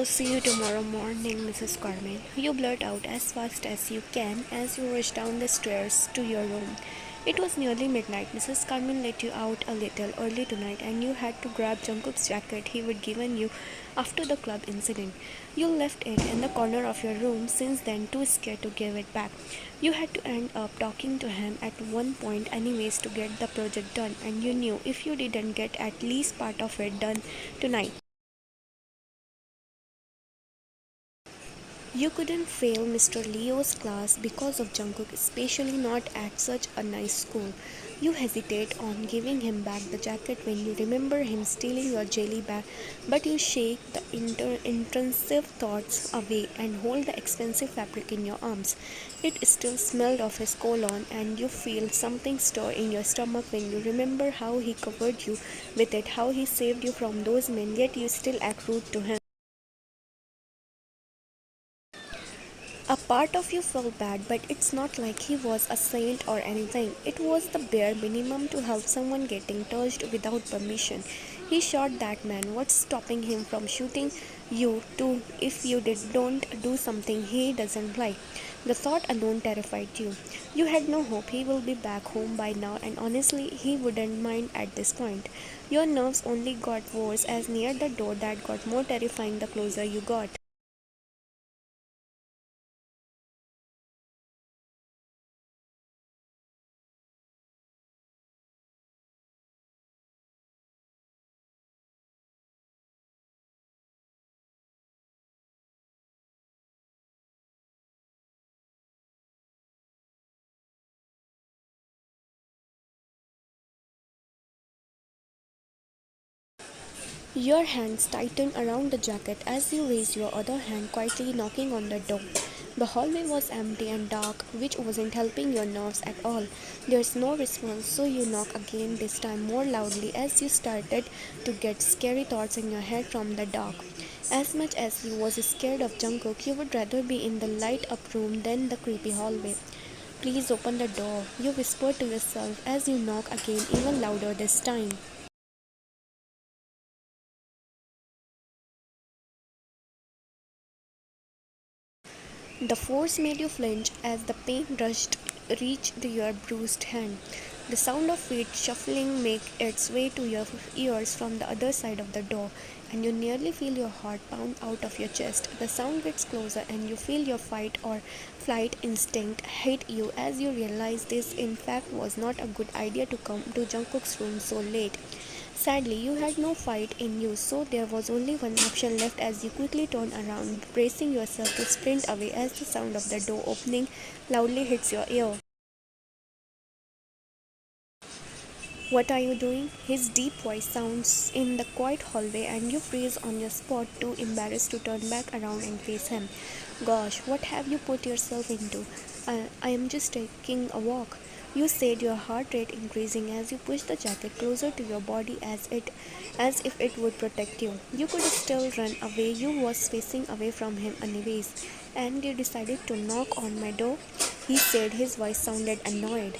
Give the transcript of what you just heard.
I'll see you tomorrow morning, Mrs. Carmen. You blurt out as fast as you can as you rush down the stairs to your room. It was nearly midnight. Mrs. Carmen let you out a little early tonight, and you had to grab Jungkook's jacket he would given you after the club incident. You left it in the corner of your room since then, too scared to give it back. You had to end up talking to him at one point anyways to get the project done, and you knew if you didn't get at least part of it done tonight, you couldn't fail Mr. Leo's class because of Jungkook, especially not at such a nice school. You hesitate on giving him back the jacket when you remember him stealing your jelly bag, but you shake the intrusive thoughts away and hold the expensive fabric in your arms. It still smelled of his cologne, and you feel something stir in your stomach when you remember how he covered you with it, how he saved you from those men, yet you still act rude to him. A part of you felt bad, but it's not like he was a saint or anything. It was the bare minimum to help someone getting touched without permission. He shot that man. What's stopping him from shooting you too if you don't do something he doesn't like? The thought alone terrified you. You had no hope he will be back home by now, and honestly, he wouldn't mind at this point. Your nerves only got worse as near the door that got more terrifying the closer you got. Your hands tighten around the jacket as you raise your other hand, quietly knocking on the door. The hallway was empty and dark, which wasn't helping your nerves at all. There's no response, so you knock again, this time more loudly as you started to get scary thoughts in your head from the dark. As much as you was scared of Jungkook, you would rather be in the light-up room than the creepy hallway. Please open the door, you whisper to yourself as you knock again, even louder this time. The force made you flinch as the pain reached your bruised hand. The sound of feet shuffling make its way to your ears from the other side of the door, and you nearly feel your heart pound out of your chest. The sound gets closer, and you feel your fight or flight instinct hit you as you realize this in fact was not a good idea to come to Jungkook's room so late. Sadly, you had no fight in you, so there was only one option left as you quickly turn around, bracing yourself to sprint away as the sound of the door opening loudly hits your ear. What are you doing? His deep voice sounds in the quiet hallway, and you freeze on your spot, too embarrassed to turn back around and face him. Gosh, what have you put yourself into? I am just taking a walk. You said, your heart rate increasing as you pushed the jacket closer to your body as if it would protect you. You could still run away. You was facing away from him anyways. And you decided to knock on my door? He said, his voice sounded annoyed.